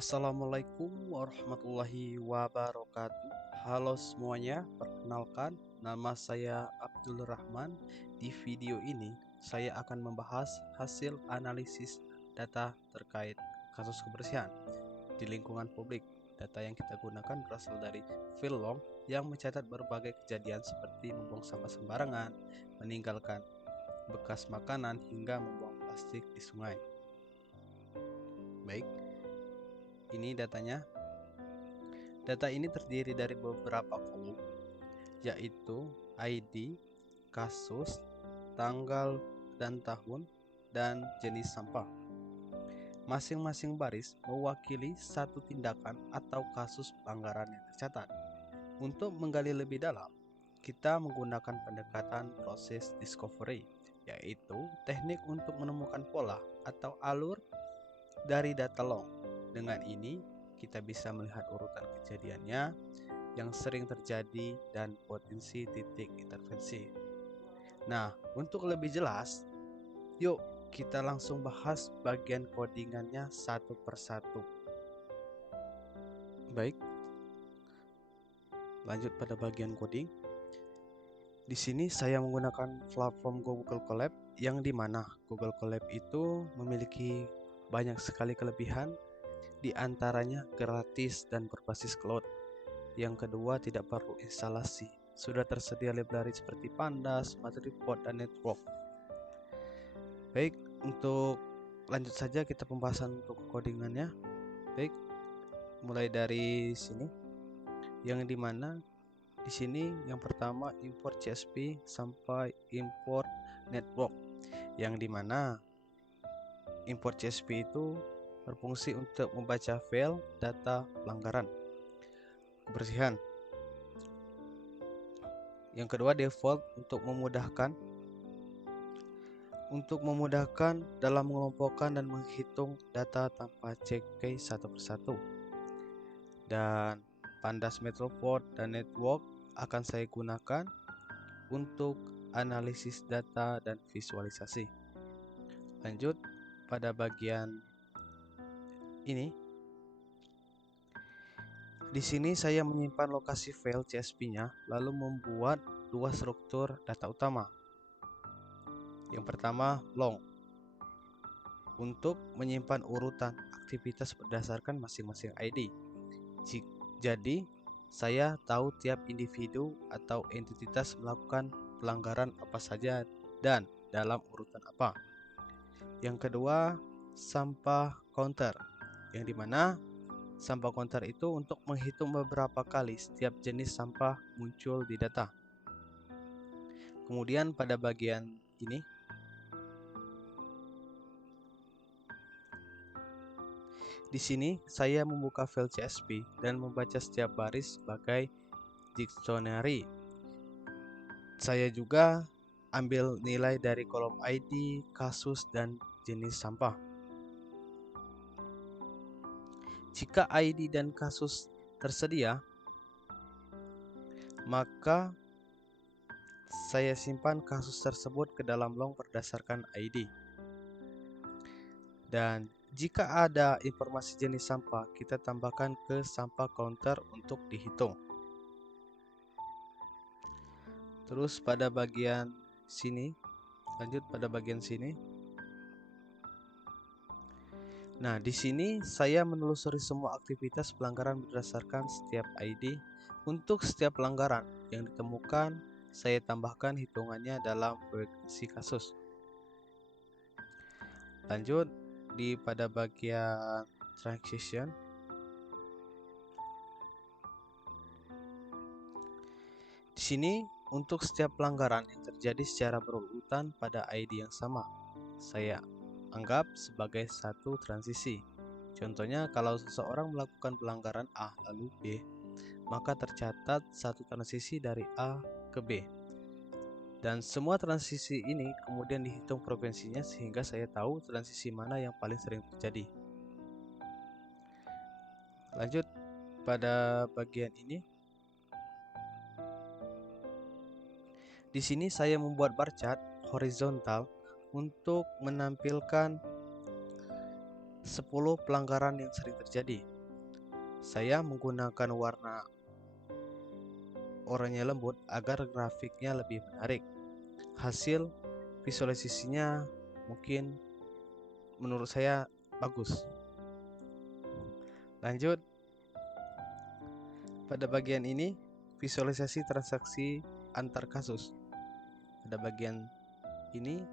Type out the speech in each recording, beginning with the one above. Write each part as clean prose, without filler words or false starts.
Assalamualaikum warahmatullahi wabarakatuh. Halo semuanya, perkenalkan nama saya Abdul Rahman. Di video ini saya akan membahas hasil analisis data terkait kasus kebersihan di lingkungan publik. Data yang kita gunakan berasal dari Phillong yang mencatat berbagai kejadian seperti membuang sampah sembarangan, meninggalkan bekas makanan hingga membuang plastik di sungai. Baik, ini datanya. Data ini terdiri dari beberapa kolom, yaitu ID, kasus, tanggal dan tahun, dan jenis sampah. Masing-masing baris mewakili satu tindakan atau kasus pelanggaran yang tercatat. Untuk menggali lebih dalam, kita menggunakan pendekatan proses discovery, yaitu teknik untuk menemukan pola atau alur dari data long. Dengan ini, kita bisa melihat urutan kejadiannya yang sering terjadi dan potensi titik intervensi. Nah, untuk lebih jelas, yuk kita langsung bahas bagian codingannya satu persatu. Baik, lanjut pada bagian coding. Di sini saya menggunakan platform Google Colab yang dimana Google Colab itu memiliki banyak sekali kelebihan, di antaranya gratis dan berbasis cloud. Yang kedua, tidak perlu instalasi. Sudah tersedia library seperti Pandas, Matterport, dan Network. Baik, untuk lanjut saja kita pembahasan untuk codingannya. Baik, mulai dari sini. Yang dimana di sini yang pertama import CSV sampai import network. Yang dimana import CSV itu berfungsi untuk membaca file data pelanggaran kebersihan. Yang kedua, default untuk memudahkan dalam mengelompokkan dan menghitung data tanpa cek case satu persatu. Dan Pandas, Matterport, dan Network akan saya gunakan untuk analisis data dan visualisasi. Lanjut pada bagian ini. Di sini saya menyimpan lokasi file CSV-nya, lalu membuat dua struktur data utama. Yang pertama, long, untuk menyimpan urutan aktivitas berdasarkan masing-masing ID. Jadi, saya tahu tiap individu atau entitas melakukan pelanggaran apa saja dan dalam urutan apa. Yang kedua, sampah counter, yang dimana sampah counter itu untuk menghitung beberapa kali setiap jenis sampah muncul di data. Kemudian pada bagian ini, di sini saya membuka file CSV dan membaca setiap baris sebagai dictionary. Saya juga ambil nilai dari kolom ID, kasus, dan jenis sampah. Jika ID dan kasus tersedia, maka saya simpan kasus tersebut ke dalam long berdasarkan ID. Dan jika ada informasi jenis sampah, kita tambahkan ke sampah counter untuk dihitung. Terus pada bagian sini, lanjut pada bagian sini. Nah, di sini saya menelusuri semua aktivitas pelanggaran berdasarkan setiap ID. Untuk setiap pelanggaran yang ditemukan, saya tambahkan hitungannya dalam proyeksi kasus. Lanjut pada bagian transaction. Di sini untuk setiap pelanggaran yang terjadi secara berurutan pada ID yang sama, saya anggap sebagai satu transisi. Contohnya, kalau seseorang melakukan pelanggaran A lalu B, maka tercatat satu transisi dari A ke B. Dan semua transisi ini kemudian dihitung frekuensinya sehingga saya tahu transisi mana yang paling sering terjadi. Lanjut pada bagian ini. Di sini saya membuat bar chart horizontal untuk menampilkan 10 pelanggaran yang sering terjadi. Saya menggunakan warna oranye lembut agar grafiknya lebih menarik. Hasil visualisasinya mungkin menurut saya bagus. Lanjut, pada bagian ini visualisasi transaksi antar kasus. Pada bagian ini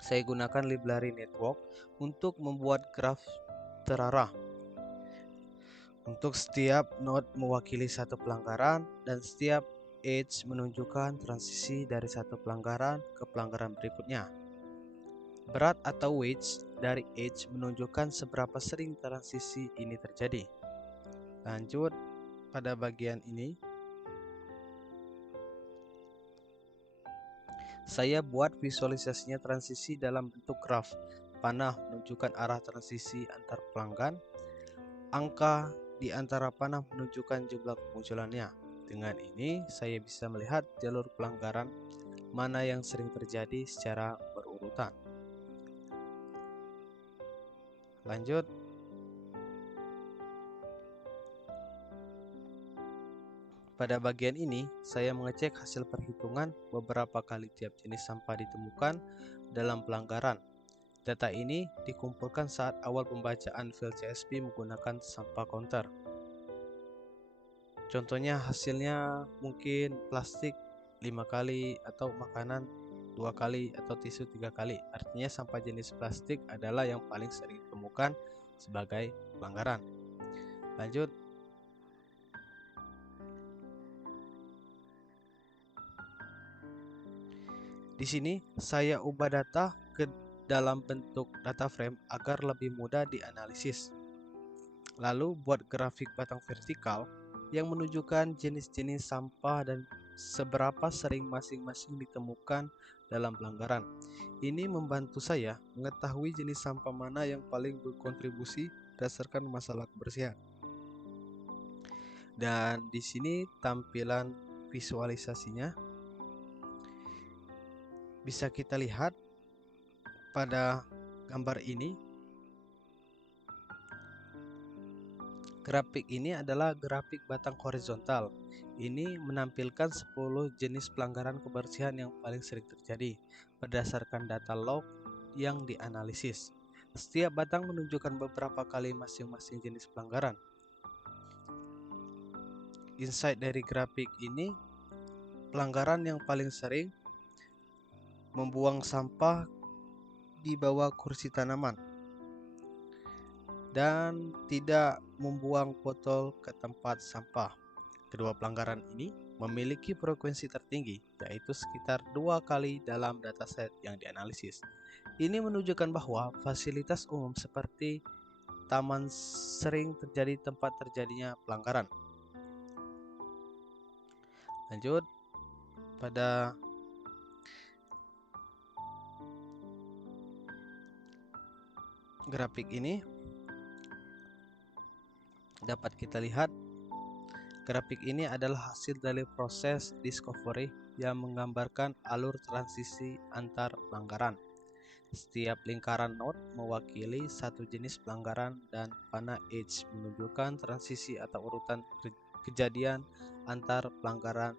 saya gunakan library network untuk membuat graf terarah. Untuk setiap node mewakili satu pelanggaran dan setiap edge menunjukkan transisi dari satu pelanggaran ke pelanggaran berikutnya. Berat atau weight dari edge menunjukkan seberapa sering transisi ini terjadi. Lanjut, pada bagian ini saya buat visualisasinya transisi dalam bentuk graf. Panah menunjukkan arah transisi antar pelanggan. Angka di antara panah menunjukkan jumlah kemunculannya. Dengan ini saya bisa melihat jalur pelanggaran mana yang sering terjadi secara berurutan. Lanjut, pada bagian ini saya mengecek hasil perhitungan beberapa kali tiap jenis sampah ditemukan dalam pelanggaran. Data ini dikumpulkan saat awal pembacaan file CSV menggunakan sampah counter. Contohnya hasilnya mungkin plastik 5 kali atau makanan 2 kali atau tisu 3 kali. Artinya sampah jenis plastik adalah yang paling sering ditemukan sebagai pelanggaran. Lanjut. Di sini saya ubah data ke dalam bentuk data frame agar lebih mudah dianalisis. Lalu buat grafik batang vertikal yang menunjukkan jenis-jenis sampah dan seberapa sering masing-masing ditemukan dalam pelanggaran. Ini membantu saya mengetahui jenis sampah mana yang paling berkontribusi berdasarkan masalah kebersihan. Dan di sini tampilan visualisasinya bisa kita lihat pada gambar ini. Grafik ini adalah grafik batang horizontal. Ini menampilkan 10 jenis pelanggaran kebersihan yang paling sering terjadi berdasarkan data log yang dianalisis. Setiap batang menunjukkan beberapa kali masing-masing jenis pelanggaran. Insight dari grafik ini, pelanggaran yang paling sering membuang sampah di bawah kursi tanaman dan tidak membuang botol ke tempat sampah. Kedua pelanggaran ini memiliki frekuensi tertinggi, yaitu sekitar 2 kali dalam dataset yang dianalisis. Ini menunjukkan bahwa fasilitas umum seperti taman sering terjadi tempat terjadinya pelanggaran. Lanjut, pada grafik ini dapat kita lihat, grafik ini adalah hasil dari proses discovery yang menggambarkan alur transisi antar pelanggaran. Setiap lingkaran node mewakili satu jenis pelanggaran dan panah edge menunjukkan transisi atau urutan kejadian antar pelanggaran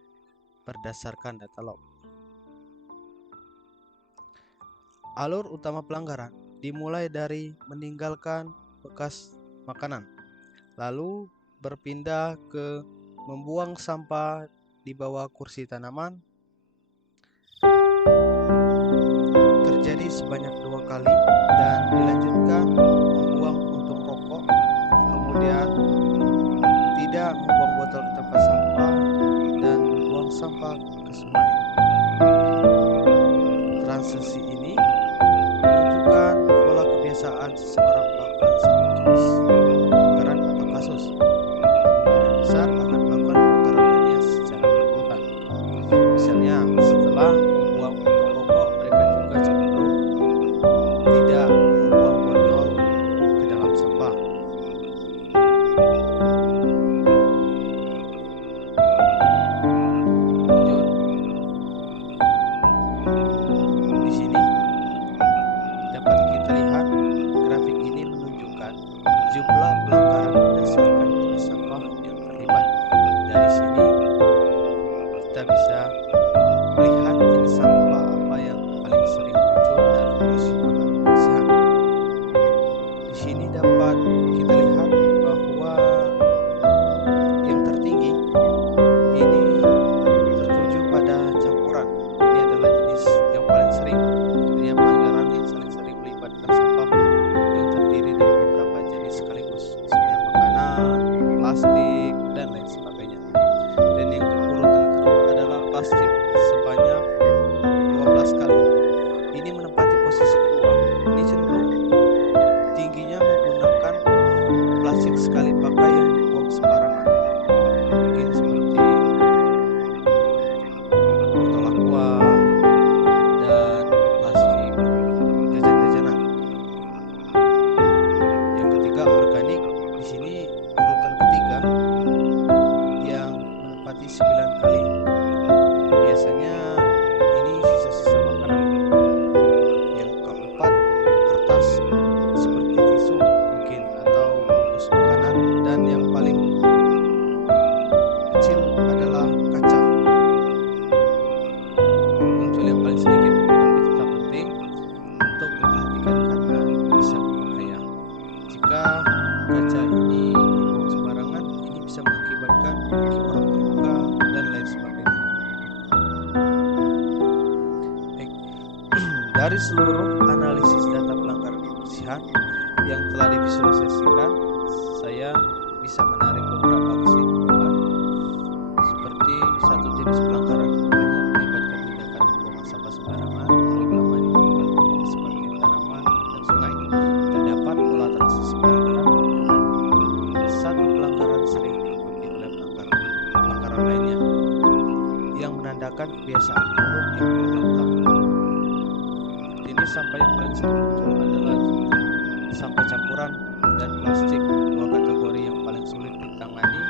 berdasarkan data log. Alur utama pelanggaran dimulai dari meninggalkan bekas makanan, lalu berpindah ke membuang sampah di bawah kursi tanaman, terjadi sebanyak 2 kali dan dilanjutkan membuang puntung rokok, kemudian tidak membuang botol ke tempat sampah dan membuang sampah ke sungai. Transisi ini menunjukkan pola kebiasaan seseorang melakukan satu jenis pelanggaran atau kasus. Kemungkinan besar akan melakukan pelanggaran lainnya secara berurutan. Misalnya, setelah membuang puntung rokok, mereka juga cenderung tidak membuang botol ke dalam sampah. Lanjut. kita bisa melihat jenis sampah apa yang paling sering muncul dalam proses pembersihan. Di sini dapat kita lihat bahwa yang tertinggi ini tertuju pada campuran. Ini adalah jenis yang paling sering. Artinya pelanggaran yang paling sering melibatkan sampah yang terdiri dari beberapa jenis sekaligus, misalnya makanan, plastik, dan lain sebagainya. Dan yang urutan kedua adalah plastik sebanyak 12 kali. Ini menempati posisi kedua. Ini cenderung tingginya menggunakan plastik sekali pakai yang dibuang sembarangan. Mungkin seperti botol aqua dan plastik jajan-jajanan. Yang ketiga organik. Di sini urutan ketiga yang menempati 9 kali. Biasanya ini sisa-sisa makanan. Yang keempat kertas seperti tisu mungkin atau bungkus makanan, dan yang paling kecil adalah kaca. Muncul yang paling sedikit, tapi tetap penting untuk diperhatikan karena bisa berbahaya. Jika kaca ini dibuang sembarangan, ini bisa mengakibatkan kaki orang terluka dan lain sebagainya. Baik. Dari seluruh analisis data pelanggaran kebersihan yang telah divisualisasikan, saya bisa menarik beberapa kesimpulan seperti satu jenis pelanggaran banyak melibatkan tindakan pembuangan sampah sembarangan, terlebih lama di tempat umum seperti tanaman dan sungai. Terdapat pola transisi pelanggaran dengan satu pelanggaran sering diikuti oleh pelanggaran lainnya yang menandakan kebiasaan buruk yang berulang-ulang. Ini sampah yang paling sering muncul adalah sampah campuran dan plastik, dua kategori yang paling sulit ditangani